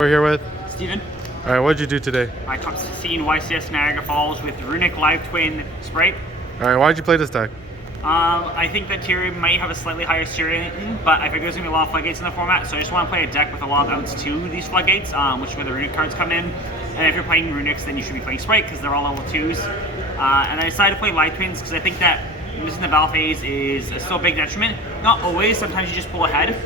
We're here with Steven. Alright, what'd you do today? I top seen Ycs Niagara Falls with Runick Live Twin Spright. Alright, why'd you play this deck? I think that tier might have a slightly higher tier in, but I figure there's going to be a lot of floodgates in the format, so I just want to play a deck with a lot of outs to these floodgates, which is where the Runick cards come in. And if you're playing Runicks, then you should be playing Spright because they're all level 2s. And I decided to play Live Twins because I think that using the battle phase is still a big detriment. Not always, sometimes you just pull ahead.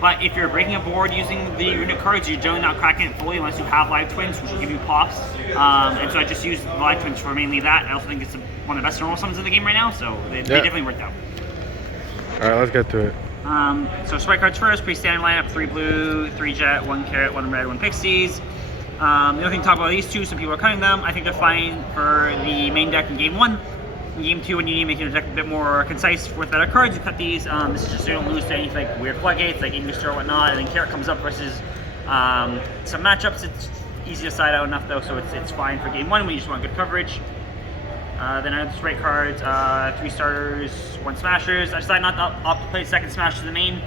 But if you're breaking a board using the Runick cards, you're generally not cracking it fully unless you have Live Twins, which will give you pops. And so I just use Live Twins for mainly that. I also think it's one of the best normal summons in the game right now, so they definitely worked out. Alright, let's get to it. So Spright cards first, pretty standard lineup, 3 blue, 3 jet, 1 carrot, 1 red, 1 pixies. The only thing to talk about these two, some people are cutting them. I think they're fine for the main deck in game 1. In game 2, when you need to make your deck a bit more concise with better cards, you cut these. This is just so you don't lose to any like weird floodgates, like English or whatnot. And then carrot comes up versus some matchups. It's easy to side out enough though, so it's fine for game 1 when you just want good coverage. Then I have the Spright cards, 3 starters, 1 smashers. I decided not to opt to play second smash to the main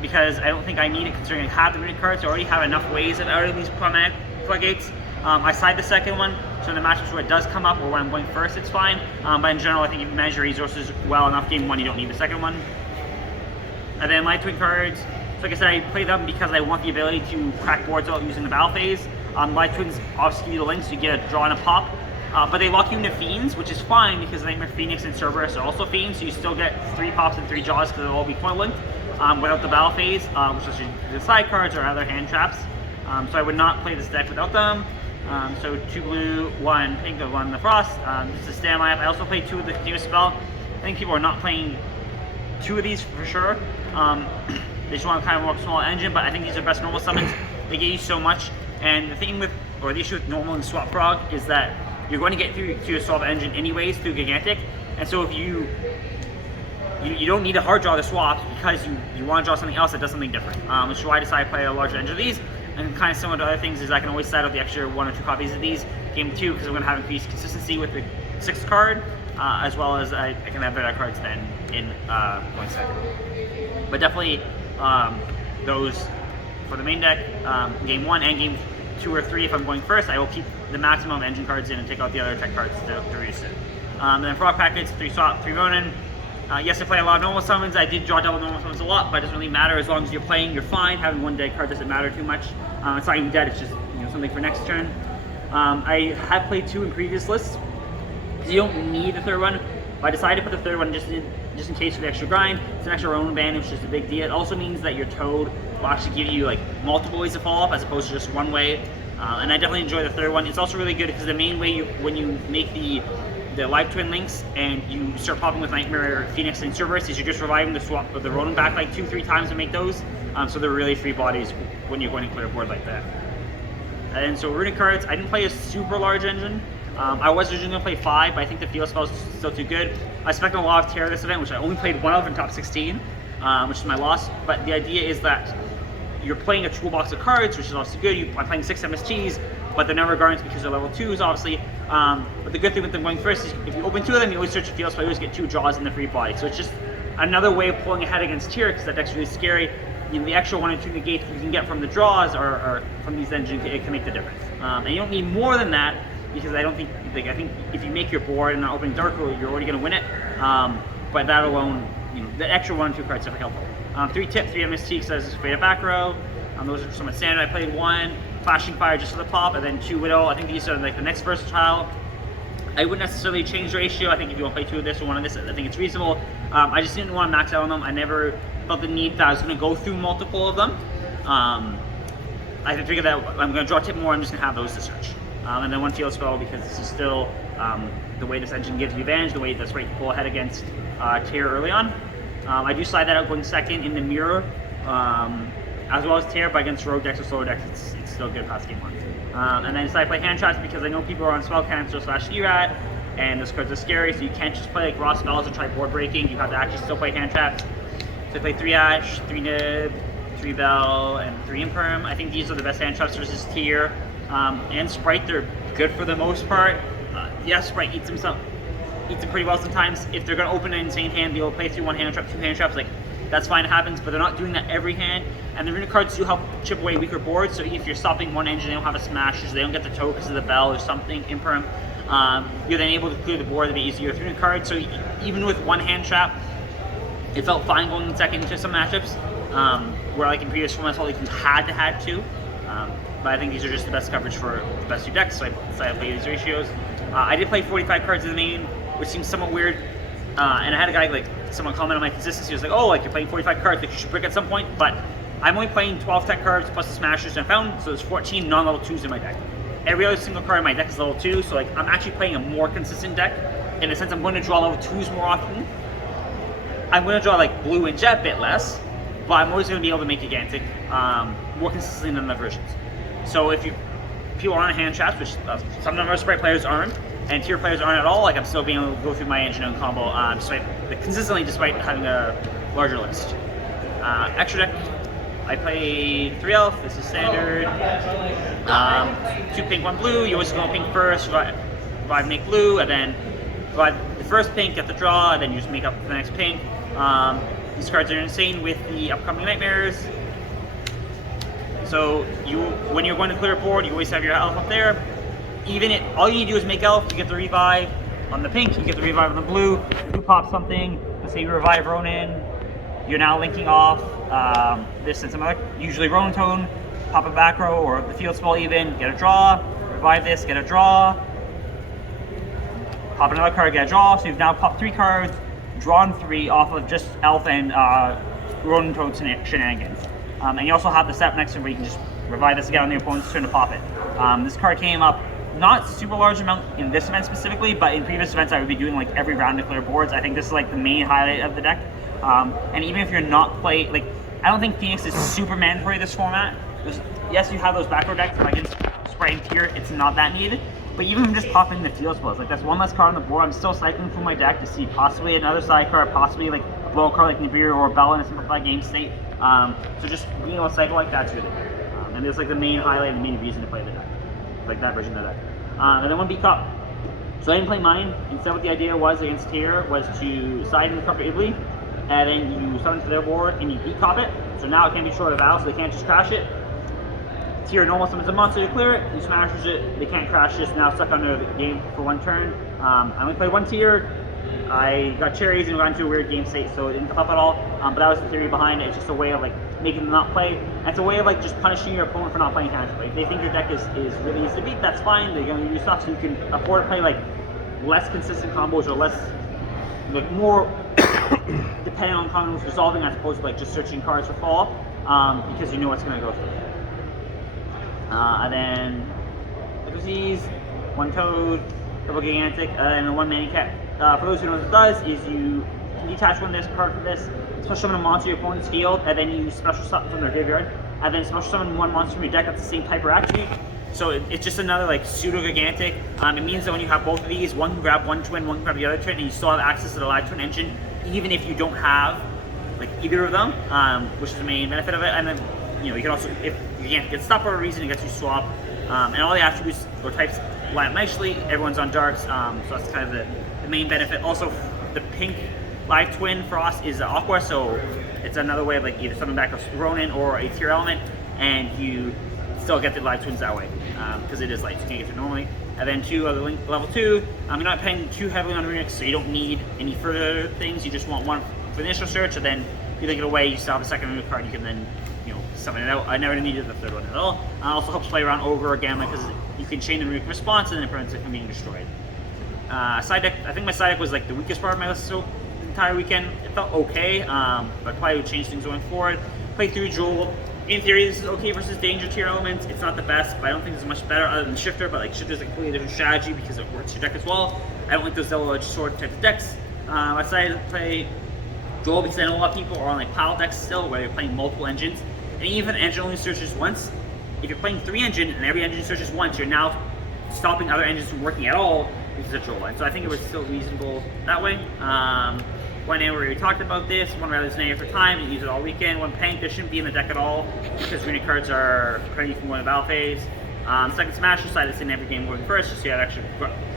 because I don't think I need it considering I have the Runick cards. I already have enough ways out of these problematic floodgates. I side the second one, so in the matchups where it does come up or when I'm going first, it's fine. But in general, I think if you manage your resources well enough game 1, you don't need the second one. And then Live Twin cards, so like I said, I play them because I want the ability to crack boards out using the battle phase. Live Twins obviously give you the link, so you get a draw and a pop. But they lock you into Fiends, which is fine because Nightmare Phoenix and Cerberus are also Fiends, so you still get 3 pops and 3 jaws because they'll all be equivalent without the battle phase, which is the side cards or other hand traps. So I would not play this deck without them. So 2 blue, 1 pink, 1 the frost. This is a stand lineup. I also play 2 of the continuous spell. I think people are not playing 2 of these for sure. They just want to kind of work small engine, but I think these are best normal summons. They get you so much. And the thing with, or the issue with normal and swap frog is that you're going to get through to a swap engine anyways through gigantic. And so if you don't need a hard draw to swap because you want to draw something else that does something different. Which is why I decided to play a larger engine of these. And kind of similar to other things is I can always set up the extra 1 or 2 copies of these game 2 because I'm going to have increased consistency with the 6th card, as well as I can have better cards then in going second. But definitely those for the main deck, game 1 and game 2 or 3 if I'm going first, I will keep the maximum engine cards in and take out the other tech cards to reduce it. And then frog packets, 3 swap, 3 Ronin. Yes, I play a lot of normal summons. I did draw double normal summons a lot, but it doesn't really matter. As long as you're playing, you're fine. Having 1 dead card doesn't matter too much. It's not even dead, it's just something for next turn. I have played 2 in previous lists, because you don't need the 3rd one. But I decided to put the 3rd one just in case for the extra grind. It's an extra Ronin band, which is just a big deal. It also means that your Toad will actually give you like multiple ways to follow up as opposed to just 1 way. And I definitely enjoy the 3rd one. It's also really good because the main way when you make the Live Twin links and you start popping with Nightmare, Phoenix, and Cerberus is you're just reviving the swap of the Ronin back like 2-3 times to make those. So they're really free bodies when you're going to clear a board like that. And so Runick cards, I didn't play a super large engine. I was originally going to play 5, but I think the field spell is still too good. I expected a lot of Terror this event, which I only played 1 of in top 16, which is my loss. But the idea is that you're playing a toolbox of cards, which is obviously good. I'm playing 6 MSTs, but they're never guards because they're level 2s, obviously. But the good thing with them going first is if you open 2 of them, you always search a field spell, you always get 2 draws in the free body. So it's just another way of pulling ahead against tier, because that deck's really scary. The extra 1 or 2 negates you can get from the draws or from these engines, it can make the difference. And you don't need more than that, because I think if you make your board and not opening Darko, you're already going to win it. But that alone, the extra 1 or 2 cards are helpful. 3 tip, 3 MST, because that's straight up back row. Those are somewhat standard. I played 1 Flashing Fire just for the pop, and then 2 Widow. I think these are like the next versatile. I wouldn't necessarily change the ratio. I think if you want to play 2 of this or 1 of this, I think it's reasonable. I just didn't want to max out on them. I never felt the need that I was going to go through multiple of them. I figured that I'm going to draw tip more, I'm just going to have those to search. And then 1 field spell, because this is still the way this engine gives you advantage, the way that's right to pull ahead against tier early on. I do slide that out going second in the mirror, as well as tier, but against rogue decks or slower decks, it's still good past game 1. And then I decide to play hand traps because I know people are on spell cancel / ERAT, and those cards are scary, so you can't just play like raw spells and try board breaking. You have to actually still play hand traps. So I play 3 Ash, 3 Nib, 3 Bell, and 3 Imperm. I think these are the best hand traps versus tier. And Spright, they're good for the most part. Yeah, Spright eats them pretty well sometimes. If they're going to open an insane hand, they'll play through 1 hand trap, 2 hand traps. Like That's fine, it happens, but they're not doing that every hand. And the Runick cards do help chip away weaker boards, so if you're stopping one engine, they don't have a smash, so they don't get the toe because of the bell or something, imperm, you're then able to clear the board a bit easier with Runick cards. So even with one hand trap, it felt fine going second into some matchups, where like in previous formats, all you had to. But I think these are just the best coverage for the best two decks, so I decided to play these ratios. I did play 45 cards in the main, which seems somewhat weird. And I had a guy, like, someone comment on my consistency. He was like, oh, like, you're playing 45 cards, like, you should brick at some point. But I'm only playing 12 tech cards plus the smashers I found, so there's 14 non-level 2s in my deck. Every other single card in my deck is level 2, so, like, I'm actually playing a more consistent deck. In the sense I'm going to draw level 2s more often. I'm going to draw, like, blue and jet a bit less, but I'm always going to be able to make gigantic more consistently than the versions. So if people aren't hand traps, which some number of Spright players aren't, and tier players aren't at all, like I'm still being able to go through my engine and combo consistently despite having a larger list. Extra deck, I play 3 elf, this is standard. 2 pink, 1 blue, you always go pink first, revive, make blue, and then revive the first pink, get the draw, and then you just make up the next pink. These cards are insane with the upcoming nightmares. So when you're going to clear a board, you always have your elf up there. All you need to do is make elf, you get the revive on the pink, you get the revive on the blue. You pop something, let's say you revive Ronin, you're now linking off this and some other, usually Ronin Tone, pop a back row or the field spell even, get a draw, revive this, get a draw, pop another card, get a draw. So you've now popped 3 cards, drawn 3 off of just elf and Ronin Tone shenanigans. And you also have the step next to where you can just revive this again on the opponent's turn to pop it. This card came up not super large amount in this event specifically, but in previous events I would be doing like every round to clear boards. I think this is like the main highlight of the deck. And even if you're not playing, like, I don't think Phoenix is super mandatory this format. Yes, you have those back row decks, like against Spright and Tier, it's not that needed. But even just popping the field spells, like that's one less card on the board. I'm still cycling through my deck to see possibly another side card, possibly like a blow card like Nibiru or Bell in a simplified game state. So just being able to cycle like that's really good. And it's like the main highlight and the main reason to play the deck, like that version of the deck. And then 1 beat cup. So I didn't play mine. Instead, what the idea was against Tier was to side in the cup for Italy, and then you summon to their board and you beat cop it. So now it can't be short of Val, so they can't just crash it. Tier normal summons a monster to clear it, you smashes it, they can't crash this, now stuck under the game for 1 turn. I only played 1 Tier. I got cherries and got into a weird game state, so it didn't come up at all. But that was the theory behind it. It's just a way of like making them not play. And it's a way of like just punishing your opponent for not playing counter. Like, if they think your deck is really easy to beat, that's fine. They're going to use stuff so you can afford to play like less consistent combos or less, like more depending on combos resolving as opposed to like just searching cards for fall, because you know what's going to go through. And then these 1 Toad, double Gigantic, and 1 Manicat. For those who know what it does, is you can detach 1 of this card from this, special summon a monster your opponent's field, and then you special summon from their graveyard, and then special summon 1 monster from your deck that's the same type or attribute. So it's just another like pseudo Gigantic. It means that when you have both of these, one can grab 1 twin, one can grab the other twin, and you still have access to the live twin engine, even if you don't have like either of them, which is the main benefit of it. And then you can also, if Gigantic gets stopped for a reason, it gets you swap, and all the attributes or types line up nicely. Everyone's on darks, so that's kind of the main benefit. Also, the pink live twin Frost is Aqua, so it's another way of like either summon back a Ronin or a Tier element, and you still get the live twins that way, because it is light, so you can't get it normally. And then 2 other level 2, you're not paying too heavily on Runick, so you don't need any further things. You just want 1 for the initial search, and then you take it away, you still have a second Runick card, you can then summon it out. I never needed the 3rd one at all. It also helps play around Ogre or Gamma, because you can chain the Runick response and then it prevents it from being destroyed. Side deck, I think my side deck was like the weakest part of my list so the entire weekend. It felt okay, but probably would change things going forward. Play through Jewel. In theory, this is okay versus Danger Tier elements. It's not the best, but I don't think it's much better other than Shifter, but like Shifter's a completely different strategy because it works your deck as well. I don't like those double-edged sword type of decks. I decided to play Jewel because I know a lot of people are on like pile decks still where they're playing multiple engines. And even if an engine only searches once, if you're playing 3 engine and every engine searches once, you're now stopping other engines from working at all because of Jewel. And so I think it was still reasonable that way. 1 we already talked about this. 1 rather than for time, you use it all weekend. 1 Pank, this shouldn't be in the deck at all because Runick cards are preventing you from going to battle phase. Second Smash, decided to in every game going first, just so you have extra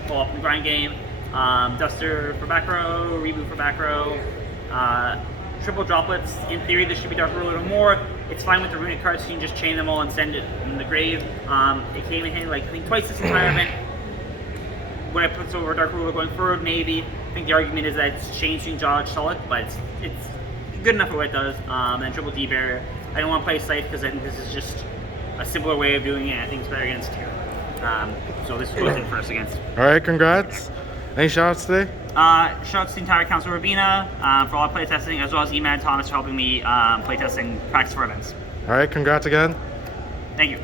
follow up in the grind game. Duster for back row, Reboot for back row. triple droplets. In theory, this should be Dark Rule a little more. It's fine with the Runick cards, so you can just chain them all and send it in the grave. It came in handy like I think twice this entire event. Would I put this over Dark Ruler going forward? Maybe. I think the argument is that it's changing dodge solid, but it's good enough for what it does. And triple D barrier. I don't want to play Scythe because I think this is just a simpler way of doing it. I think it's better against Tira. So this goes in first against. All right, congrats. Any shout-outs today? Shout out to the entire Council of Rabina for all playtesting, as well as Eman Thomas for helping me playtesting practice for events. All right, congrats again. Thank you.